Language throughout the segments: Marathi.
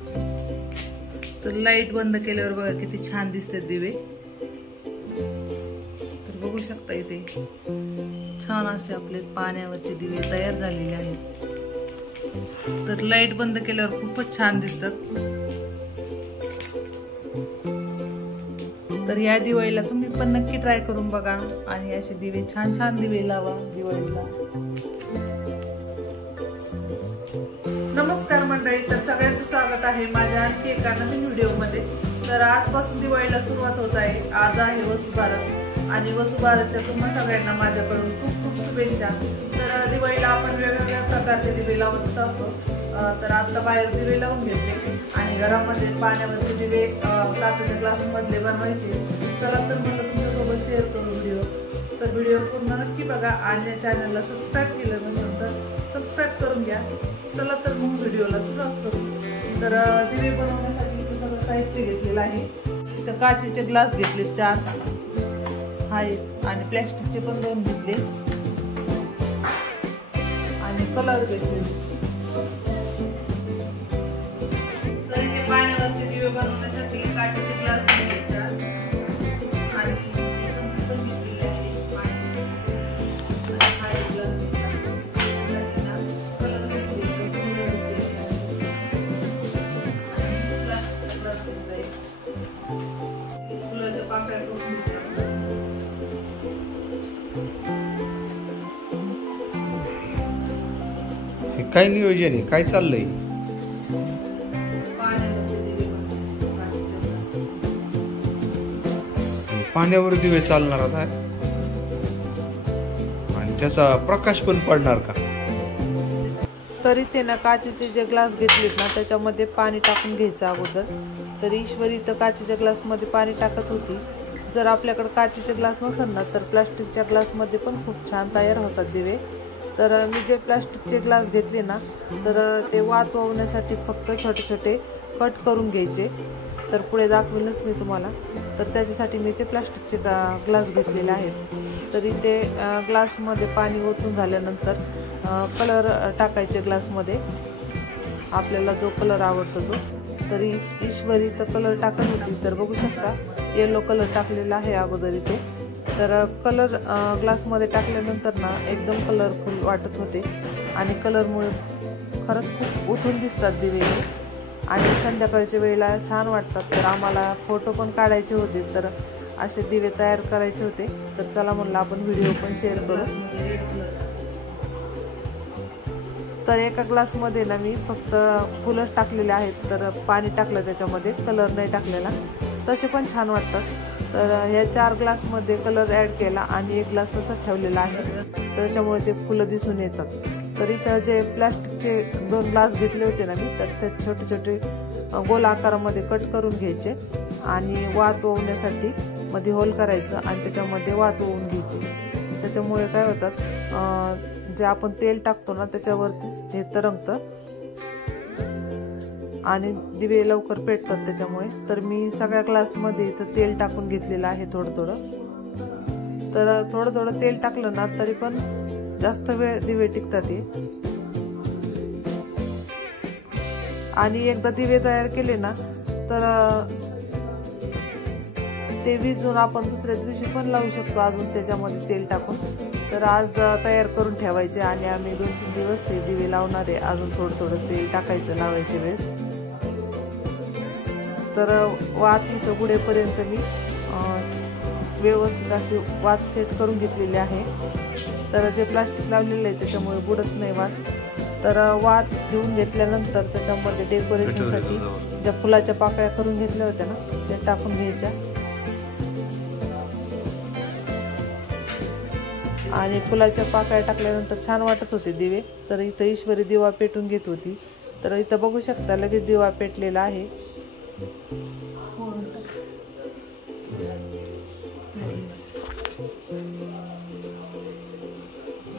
तर लाईट बंद केल्यावर बघा किती छान दिसतात दिवे। तर बघू शकता इथे छान असे आपले पाण्यावरचे दिवे तयार झालेले आहेत। तर लाईट बंद केल्यावर खूपच छान दिसतात। तर या दिवाळीला तुम्ही पण नक्की ट्राय करून बघा आणि असे दिवे छान छान दिवे लावा दिवाळीला। नमस्कार मंडळी, तर सगळ्यांचं स्वागत आहे माझ्या आणखी एका नवीन व्हिडिओमध्ये। तर आजपासून दिवाळीला सुरुवात होत आहे। आज आहे वसुबारस आणि वसुबारसच्या तुम्हा सगळ्यांना माझ्याकडून खूप खूप शुभेच्छा। तर दिवाळीला आपण वेगवेगळ्या प्रकारचे दिवे लावत असतो। तर आता बाहेर दिवे लावून घेतले आणि घरामध्ये पाण्यावरचे दिवे काचेच्या ग्लास मधले बनवायचे। चला तर म्हटलं तुमच्यासोबत शेअर करू व्हिडिओ। तर व्हिडिओ पूर्ण नक्की बघा आणि चॅनलला सबस्क्राईब केलं नसेल तर सबस्क्राईब करून घ्या। चला तर मग व्हिडिओला सुरुवात करू। तर दिवे बनवण्यासाठी सगळं साहित्य घेतलेलं आहे। इथं काचेचे ग्लास घेतले 4 आहेत आणि प्लॅस्टिकचे पण 2 घेतले आणि कलर घेतले। तर इथे पाण्यावरचे दिवे बनवण्यासाठी काचेचे ग्लास घेतले आणि काय नियोजन आहे, काय चाललंय? पाण्यावर दिवे चालणार आता आणि त्याचा प्रकाश पण पडणार का? तरी ते ना काचेचे जे ग्लास घेतलेत ना त्याच्यामध्ये पाणी टाकून घ्यायचं अगोदर। तर ईश्वरी तर काचेच्या ग्लास मध्ये पाणी टाकत होती। जर आपल्याकडे काचेचे ग्लास नसेल ना तर प्लास्टिकच्या ग्लास मध्ये पण खूप छान तयार होतात दिवे। तर मी जे प्लास्टिकचे ग्लास घेतले ना तर ते वात वाहण्यासाठी फक्त छोटे छोटे कट करून घ्यायचे। तर पुढे दाखवेलच मी तुम्हाला। तर त्याच्यासाठी मी ते प्लास्टिकचे ग्लास घेतलेले आहेत। तर इथे ग्लासमध्ये पाणी ओतून झाल्यानंतर कलर टाकायचे ग्लासमध्ये, आपल्याला जो कलर आवडतो तो। तर ईश्वरी तर कलर टाकत होती। तर बघू शकता येलो कलर टाकलेला आहे अगोदर इथे। तर कलर ग्लासमध्ये टाकल्यानंतर ना एकदम कलरफुल वाटत होते आणि कलरमुळे खरंच खूप उठून दिसतात दिवे आणि संध्याकाळच्या वेळेला छान वाटतात। तर आम्हाला फोटो पण काढायचे होते, तर असे दिवे तयार करायचे होते। तर चला म्हणलं आपण व्हिडिओ पण शेअर करू। तर एका ग्लासमध्ये ना मी फक्त फुलंच टाकलेले आहेत। तर पाणी टाकलं त्याच्यामध्ये, कलर नाही टाकलेला, तसे पण छान वाटतात। तर ह्या 4 ग्लासमध्ये कलर ॲड केला आणि 1 ग्लास तसंच ठेवलेला आहे। तर त्याच्यामुळे ते फुलं दिसून येतात। तर इथं जे प्लास्टिकचे 2 ग्लास घेतले होते ना मी, तर ते छोटे छोटे गोल आकारामध्ये कट करून घ्यायचे आणि वात ओवण्यासाठी मध्ये होल करायचं आणि त्याच्यामध्ये वात ओवून घ्यायची। त्याच्यामुळे काय होतात, जे आपण तेल टाकतो ना त्याच्यावरतीच हे तरंगतं आणि दिवे लवकर पेटतात त्याच्यामुळे। तर मी सगळ्या ग्लासमध्ये इथं तेल टाकून घेतलेलं आहे थोडं थोडं। तर थोडं थोडं तेल टाकलं ना तरी पण जास्त वेळ दिवे टिकतात हे। आणि एकदा दिवे तयार केले ना तर ते विजून आपण दुसऱ्या दिवशी पण लावू शकतो अजून त्याच्यामध्ये तेल टाकून। तर आज तयार करून ठेवायचे आणि आम्ही 2-3 दिवस हे दिवे लावणार आहे। अजून थोडं थोडं तेल टाकायचं लावायच्या वेळेस। तर वात इथं बुडेपर्यंत मी व्यवस्थित अशी वात सेट करून घेतलेली आहे। तर जे प्लास्टिक लावलेलं आहे त्याच्यामुळे बुडत नाही वात। तर वात घेऊन घेतल्यानंतर त्याच्यामध्ये डेकोरेशनसाठी ज्या फुलाच्या पाकळ्या करून घेतल्या होत्या ना त्या टाकून घ्यायच्या आणि फुलाच्या पाकळ्या टाकल्यानंतर छान वाटत होते दिवे। तर इथं ईश्वरी दिवा पेटून घेत होती। तर इथं बघू शकता लगेच दिवा पेटलेला आहे।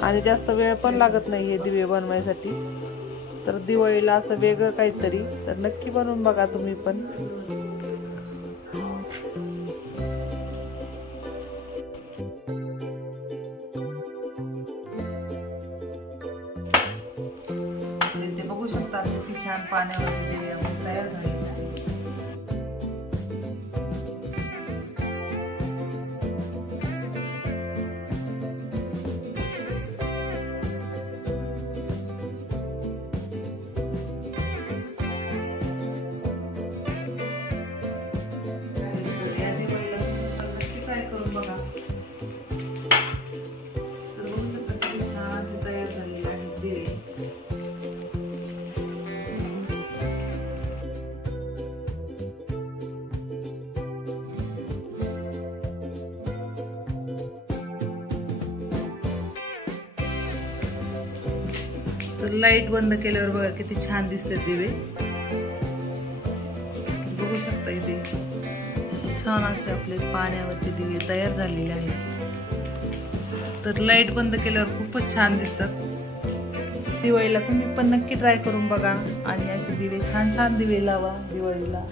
आणि जास्त वेळ पण लागत नाही हे दिवे बनवायसाठी। तर दिवाळीला असं वेगळं काहीतरी तर नक्की बनवून बघा तुम्ही पण। ते बघू शकता किती छान पाण्यावरती दिवे आपण तयार झालेला आहे. ट्राय करून बघा. तर बघू शकता किती छान तयार झालेले आहेत दिवे. तर लाईट बंद केल्यावर बघा किती छान दिसते दिवे. बघू शकता इथे छान असे आपले पाण्यावरचे दिवे तयार झालेले आहेत. तर लाईट बंद केल्यावर खूपच छान दिसतात. दिवाळीला तुम्ही पण नक्की ट्राय करून बघा आणि असे दिवे छान छान दिवे लावा दिवाळीला.